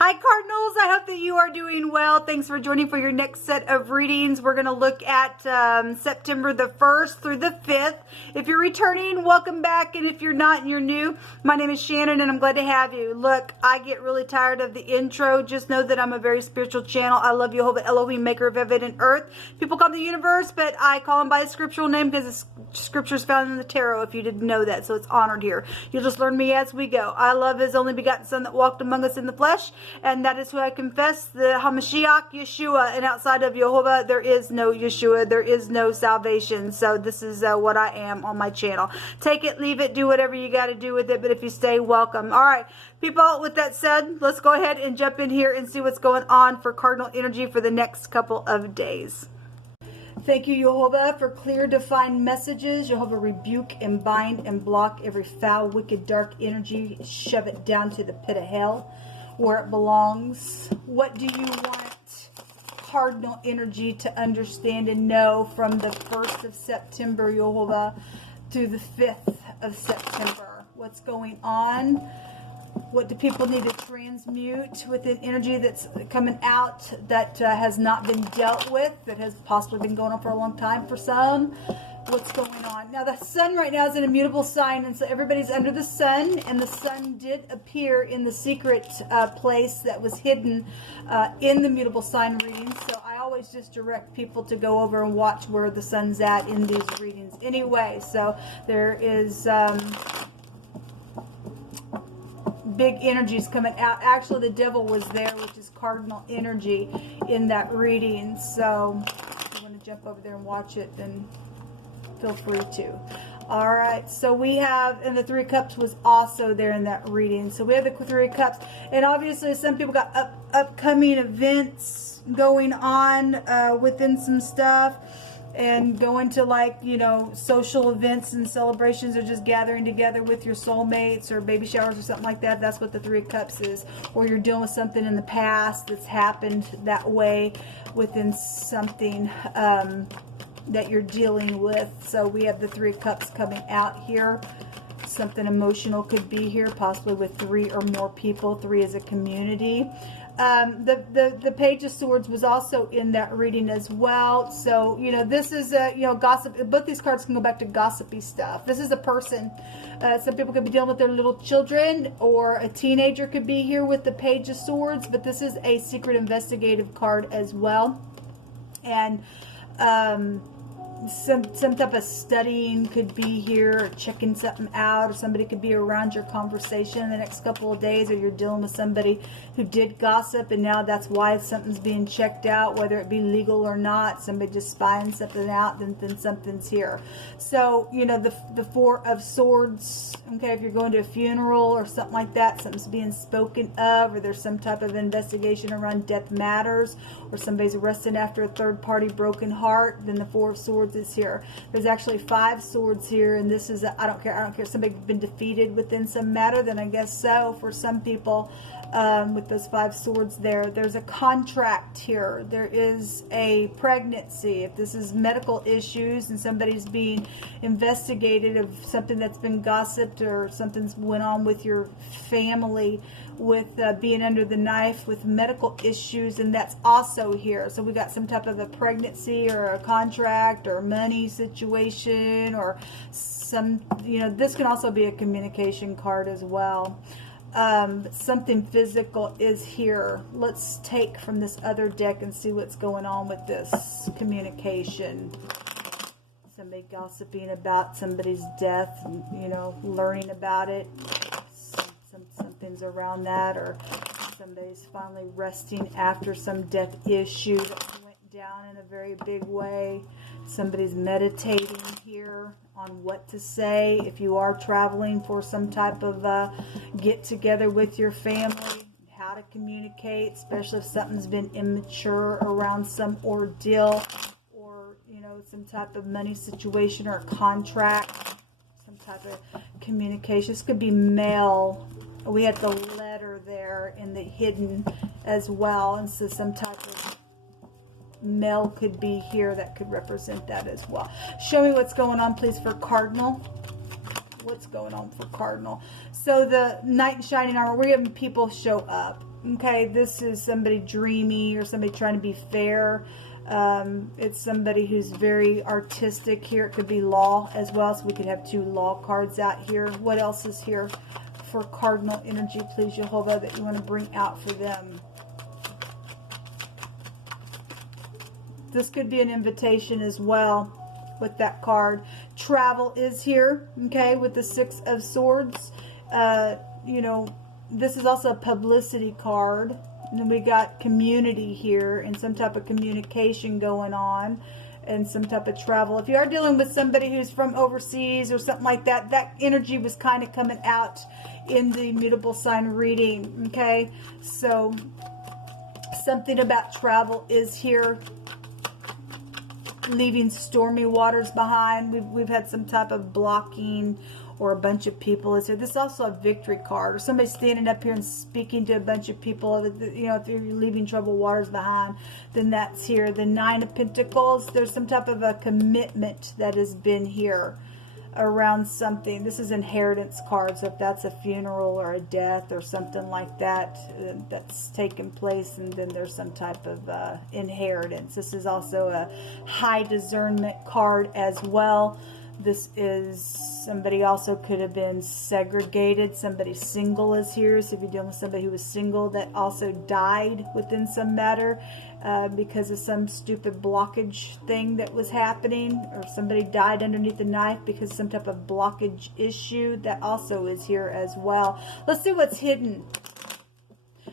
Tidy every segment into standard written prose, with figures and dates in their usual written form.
Hi Cardinals, I hope that you are doing well. Thanks for joining for your next set of readings. We're going to look at September the 1st through the 5th. If you're returning, welcome back. And if you're not and you're new, my name is Shannon and I'm glad to have you. Look, I get really tired of the intro. Just know that I'm a very spiritual channel. I love Jehovah Elohim, maker of heaven and earth. People call me the universe, but I call him by a scriptural name because the scripture's found in the tarot if you didn't know that. So it's honored here. You'll just learn me as we go. I love his only begotten son that walked among us in the flesh. And that is who I confess, the HaMashiach, Yeshua. And outside of Jehovah, there is no Yeshua. There is no salvation. So this is what I am on my channel. Take it, leave it, do whatever you got to do with it. But if you stay, welcome. All right, people, with that said, let's go ahead and jump in here and see what's going on for cardinal energy for the next couple of days. Thank you, Jehovah, for clear, defined messages. Jehovah, rebuke and bind and block every foul, wicked, dark energy. Shove it down to the pit of hell, where it belongs. What do you want cardinal energy to understand and know from the 1st of September, Jehovah, to the 5th of September? What's going on? What do people need to transmute within energy that's coming out that has not been dealt with, that has possibly been going on for a long time for some? What's going on? Now, the sun right now is an immutable sign, and so everybody's under the sun, and the sun did appear in the secret place that was hidden in the mutable sign readings. So I always just direct people to go over and watch where the sun's at in these readings anyway. So there is big energies coming out. Actually, the devil was there, which is cardinal energy in that reading. So if you want to jump over there and watch it, then feel free to. All right, so we have, and the Three of Cups was also there in that reading. So we have the Three of Cups, and obviously some people got upcoming events going on within some stuff, and going to, like, you know, social events and celebrations, or just gathering together with your soulmates or baby showers or something like that. That's what the Three of Cups is. Or you're dealing with something in the past that's happened that way within something that you're dealing with. So we have the Three of Cups coming out here. Something emotional could be here, possibly with 3 or more people. 3 is a community. The Page of Swords was also in that reading as well. So, you know, this is you know, gossip. Both these cards can go back to gossipy stuff. This is a person. Some people could be dealing with their little children, or a teenager could be here with the Page of Swords. But this is a secret investigative card as well. And some type of studying could be here, or checking something out, or somebody could be around your conversation in the next couple of days, or you're dealing with somebody who did gossip, and now that's why something's being checked out, whether it be legal or not. Somebody just spying something out, then something's here. So, you know, the Four of Swords, okay, if you're going to a funeral or something like that, something's being spoken of, or there's some type of investigation around death matters, or somebody's arrested after a third-party broken heart, then the Four of Swords is here. There's actually 5 swords here, and this is I don't care. Somebody's been defeated within some matter, then I guess so for some people. With those 5 swords there, there's a contract here. There is a pregnancy. If this is medical issues and somebody's being investigated of something that's been gossiped, or something's went on with your family, with being under the knife with medical issues, and that's also here. So we got some type of a pregnancy, or a contract, or money situation, or some, you know, this can also be a communication card as well. Something physical is here. Let's take from this other deck and see what's going on with this communication. Somebody gossiping about somebody's death, you know, learning about it. Something's around that, or somebody's finally resting after some death issue that went down in a very big way. Somebody's meditating here on what to say. If you are traveling for some type of get together with your family, how to communicate, especially if something's been immature around some ordeal, or, you know, some type of money situation or a contract, some type of communication. This could be mail. We had the letter there in the hidden as well, and so some type of mail could be here that could represent that as well. Show me what's going on, please, for Cardinal. What's going on for Cardinal? So the Knight in Shining Armor, we're having people show up. Okay, this is somebody dreamy or somebody trying to be fair. It's somebody who's very artistic here. It could be law as well, so we could have 2 law cards out here. What else is here for Cardinal energy, please, Jehovah, that you want to bring out for them? This could be an invitation as well with that card. Travel is here, okay, with the 6 of Swords. You know, this is also a publicity card. And then we got community here and some type of communication going on and some type of travel. If you are dealing with somebody who's from overseas or something like that, that energy was kind of coming out in the mutable sign reading, okay? So something about travel is here. Leaving stormy waters behind. We've had some type of blocking or a bunch of people is here. This is also a victory card, or somebody standing up here and speaking to a bunch of people. You know, if you're leaving troubled waters behind, then that's here. The 9 of Pentacles, there's some type of a commitment that has been here around something. This is inheritance cards. So if that's a funeral or a death or something like that that's taken place, and then there's some type of inheritance. This is also a high discernment card as well. This is somebody also could have been segregated. Somebody single is here. So if you're dealing with somebody who was single that also died within some matter because of some stupid blockage thing that was happening, or somebody died underneath the knife because some type of blockage issue, that also is here as well. Let's see what's hidden.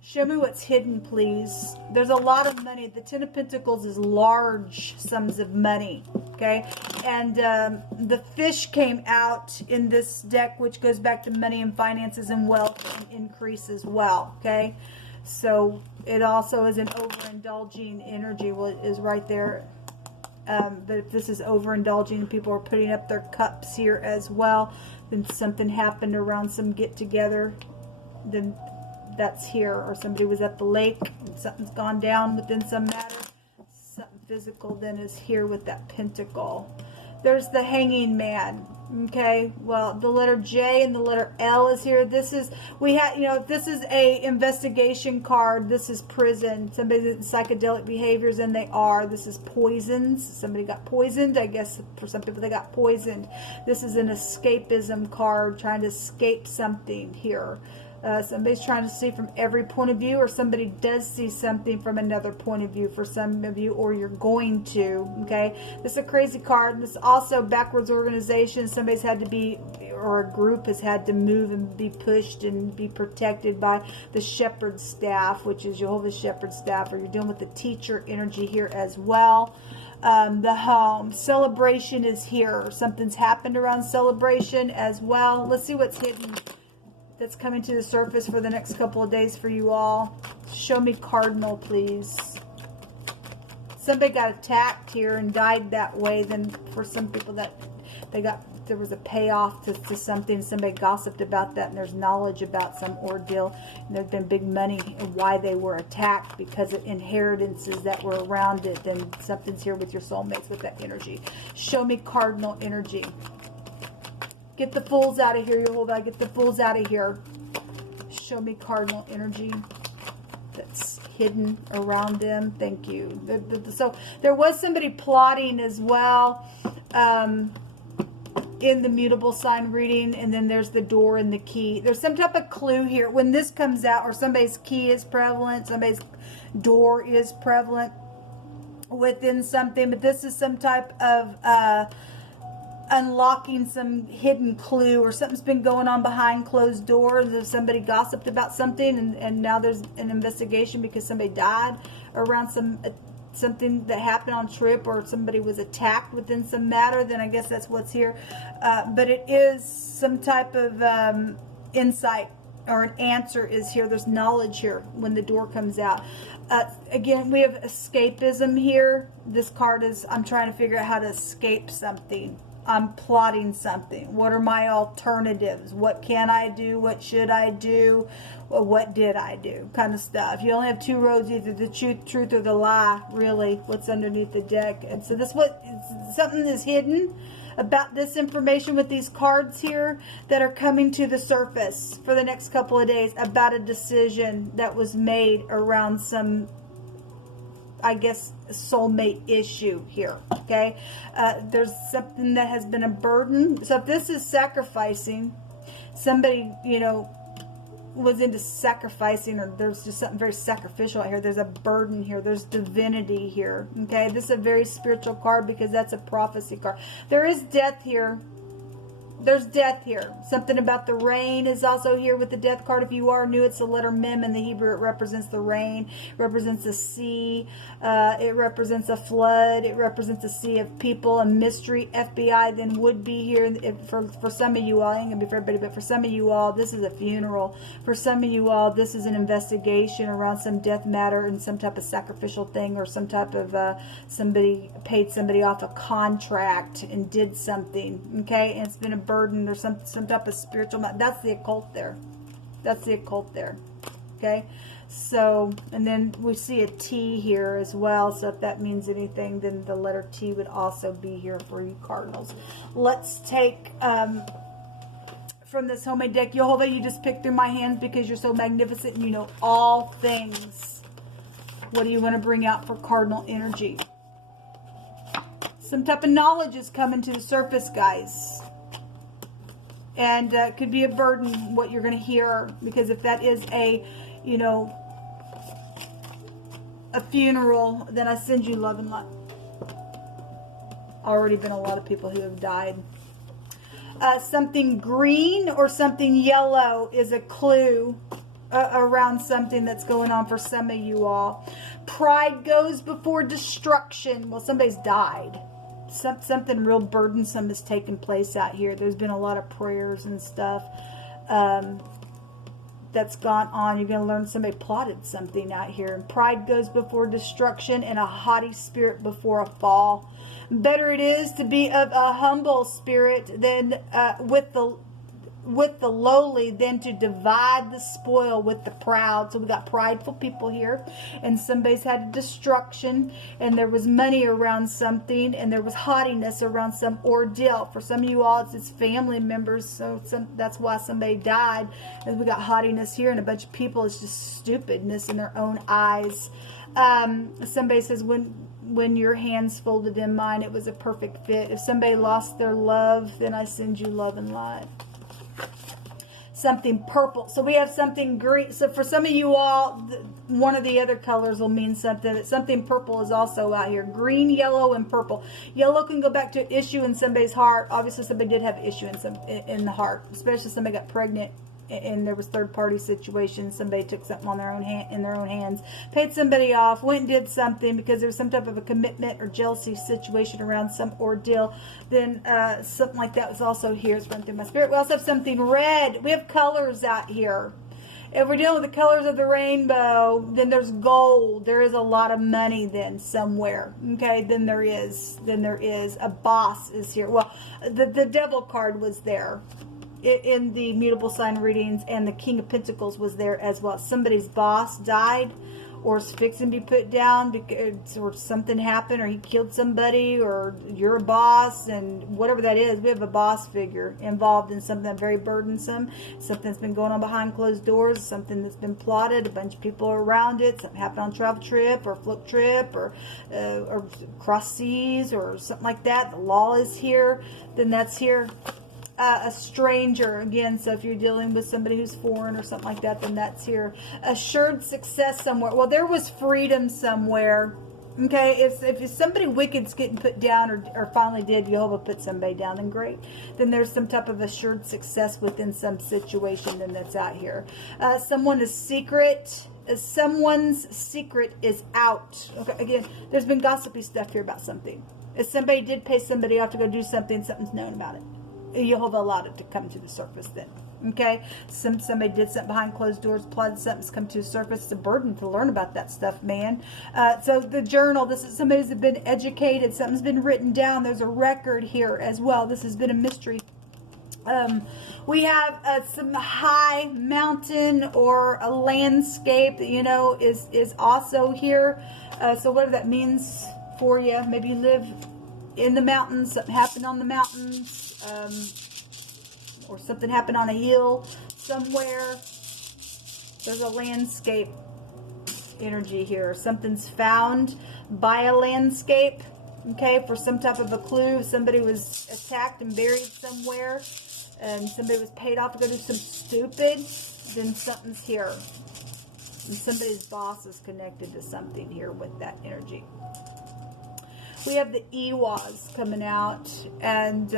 Show me what's hidden, please. There's a lot of money. The 10 of Pentacles is large sums of money, okay? And the fish came out in this deck, which goes back to money and finances and wealth and increase as well, okay? So it also is an overindulging energy, is right there. But if this is overindulging and people are putting up their cups here as well, then something happened around some get-together, then that's here. Or somebody was at the lake and something's gone down within some matter. Something physical then is here with that pentacle. There's the Hanging Man. Okay, well, the letter J and the letter L is here. This is, we had, you know, this is a investigation card. This is prison. Somebody's psychedelic behaviors, and they are. This is poisons. Somebody got poisoned. I guess for some people they got poisoned. This is an escapism card, trying to escape something here. Somebody's trying to see from every point of view, or somebody does see something from another point of view for some of you, or you're going to, okay? This is a crazy card. This is also backwards organization. Somebody's had to be, or a group has had to move and be pushed and be protected by the shepherd staff, which is Jehovah's shepherd staff, or you're dealing with the teacher energy here as well. The home. Celebration is here. Something's happened around celebration as well. Let's see what's hidden that's coming to the surface for the next couple of days for you all. Show me Cardinal, please. Somebody got attacked here and died that way. Then for some people that there was a payoff to something. Somebody gossiped about that, and there's knowledge about some ordeal. And there's been big money and why they were attacked because of inheritances that were around it. Then something's here with your soulmates with that energy. Show me Cardinal energy. Get the fools out of here, Jehovah. Get the fools out of here. Show me Cardinal energy that's hidden around them. Thank you. So there was somebody plotting as well in the mutable sign reading, and then there's the door and the key. There's some type of clue here. When this comes out, or somebody's key is prevalent, somebody's door is prevalent within something, but this is some type of unlocking some hidden clue, or something's been going on behind closed doors. If somebody gossiped about something, and now there's an investigation because somebody died around something that happened on trip, or somebody was attacked within some matter, then I guess that's what's here. But it is some type of insight, or an answer is here. There's knowledge here when the door comes out. Again, we have escapism here. This card is, I'm trying to figure out how to escape something. I'm plotting something. What are my alternatives? What can I do? What should I do? Well, what did I do? Kind of stuff. You only have 2 roads, either the truth or the lie, really, what's underneath the deck. And so this, something is hidden. about this information with these cards here that are coming to the surface for the next couple of days about a decision that was made around some, I guess, soulmate issue here. Okay, there's something that has been a burden. So if this is sacrificing, somebody, you know, was into sacrificing, or there's just something very sacrificial out here. There's a burden here. There's divinity here. Okay, this is a very spiritual card because that's a prophecy card. There is death here. There's death here. Something about the rain is also here with the death card. If you are new, it's the letter Mem in the Hebrew. It represents the rain. It represents the sea. It represents a flood. It represents a sea of people. A mystery. FBI then would be here. For some of you all, I ain't going to be for everybody, but for some of you all, this is a funeral. For some of you all, this is an investigation around some death matter and some type of sacrificial thing, or some type of somebody paid somebody off a contract and did something. Okay, and it's been a burden or some type of spiritual. That's the occult there. That's the occult there. Okay, so, and then we see a T here as well. So if that means anything, then the letter T would also be here for you Cardinals. Let's take from this homemade deck. Yehovah, you just picked through my hands because you're so magnificent and you know all things. What do you want to bring out for Cardinal energy? Some type of knowledge is coming to the surface, guys. And it could be a burden what you're going to hear, because if that is a, you know, a funeral, then I send you love and light. Already been a lot of people who have died. Something green or something yellow is a clue around something that's going on for some of you all. Pride goes before destruction. Well, somebody's died. Something real burdensome has taken place out here. There's been a lot of prayers and stuff that's gone on. You're going to learn somebody plotted something out here. And pride goes before destruction, and a haughty spirit before a fall. Better it is to be of a humble spirit than with the lowly than to divide the spoil with the proud. So we got prideful people here, and somebody's had a destruction, and there was money around something, and there was haughtiness around some ordeal. For some of you all, it's family members, so that's why somebody died. And we got haughtiness here, and a bunch of people, it's just stupidness in their own eyes. Somebody says, when your hands folded in mine, it was a perfect fit. If somebody lost their love, then I send you love and light. Something purple. So we have something green. So for some of you all, one of the other colors will mean something. But something purple is also out here. Green, yellow, and purple. Yellow can go back to an issue in somebody's heart. Obviously, somebody did have an issue in the heart. Especially somebody got pregnant and there was third-party situations. Somebody took something on in their own hands, paid somebody off, went and did something because there was some type of a commitment or jealousy situation around some ordeal. Then something like that was also here. It's run through my spirit. We also have something red. We have colors out here. If we're dealing with the colors of the rainbow, then there's gold. There is a lot of money then somewhere. Okay, then there is. A boss is here. Well, the devil card was there in the mutable sign readings, and the King of Pentacles was there as well. Somebody's boss died or is fixing to be put down because, or something happened, or he killed somebody, or you're a boss, and whatever that is, we have a boss figure involved in something very burdensome, something that's been going on behind closed doors, something that's been plotted, a bunch of people around it, something happened on a travel trip or float trip or cross seas or something like that. The law is here, then that's here. A stranger, again, so if you're dealing with somebody who's foreign or something like that, then that's here. Assured success somewhere. Well, there was freedom somewhere. Okay, if somebody wicked's getting put down, or finally did, Jehovah put somebody down, then great. Then there's some type of assured success within some situation, then that's out here. Someone's secret is out. Okay, again, there's been gossipy stuff here about something. If somebody did pay somebody off to go do something, something's known about it. Jehovah allowed it to come to the surface then. Okay, somebody did something behind closed doors, plotted something's come to the surface. It's a burden to learn about that stuff, man. So the journal, this is somebody who's been educated, something's been written down. There's a record here as well. This has been a mystery. We have some high mountain or a landscape that, you know, is also here. So whatever that means for you, maybe you live in the mountains, something happened on the mountains, or something happened on a hill somewhere. There's a landscape energy here. Something's found by a landscape, okay, for some type of a clue. Somebody was attacked and buried somewhere, and somebody was paid off to go do some stupid, then something's here. And somebody's boss is connected to something here with that energy. We have the YHVH'S coming out, and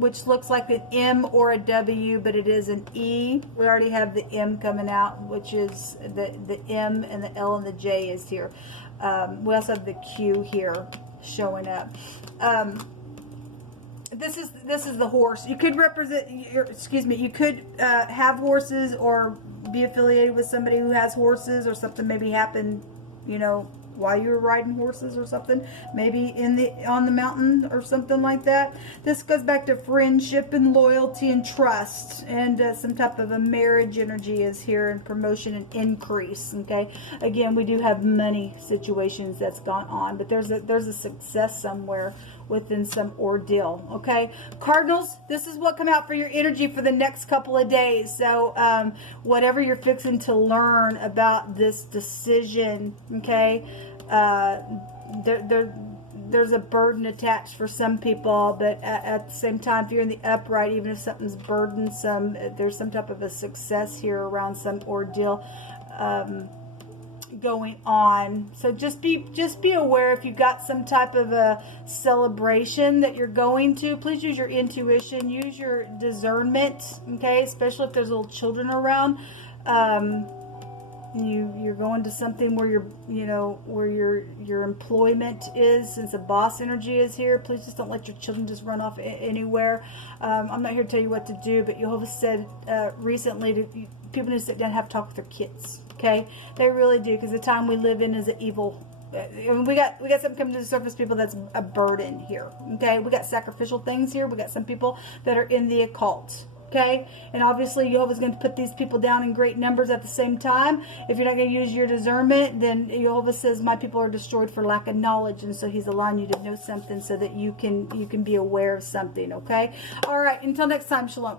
which looks like an M or a W, but it is an E. We already have the M coming out, which is the M, and the L and the J is here. We also have the Q here showing up. This is the horse. You could represent your, excuse me, you could have horses or be affiliated with somebody who has horses, or something maybe happened, you know, while you were riding horses or something, maybe on the mountain or something like that. This goes back to friendship and loyalty and trust, and some type of a marriage energy is here, and promotion and increase. Okay, again, we do have money situations that's gone on, but there's a success somewhere within some ordeal. Okay, Cardinals, this is what come out for your energy for the next couple of days. So whatever you're fixing to learn about this decision, okay, there's a burden attached for some people, but at the same time, if you're in the upright, even if something's burdensome, there's some type of a success here around some ordeal going on. So just be aware, if you've got some type of a celebration that you're going to, please use your intuition, use your discernment, okay, especially if there's little children around. You're going to something where where your employment is, since the boss energy is here. Please just don't let your children just run off anywhere. I'm not here to tell you what to do, but Jehovah said recently people need to sit down and have a talk with their kids. Okay, they really do, because the time we live in is an evil. We got something coming to the surface, people, that's a burden here. Okay, we got sacrificial things here. We got some people that are in the occult. Okay, and obviously Jehovah's going to put these people down in great numbers at the same time. If you're not going to use your discernment, then Jehovah says my people are destroyed for lack of knowledge, and so he's allowing you to know something so that you can be aware of something. Okay, all right, until next time, shalom.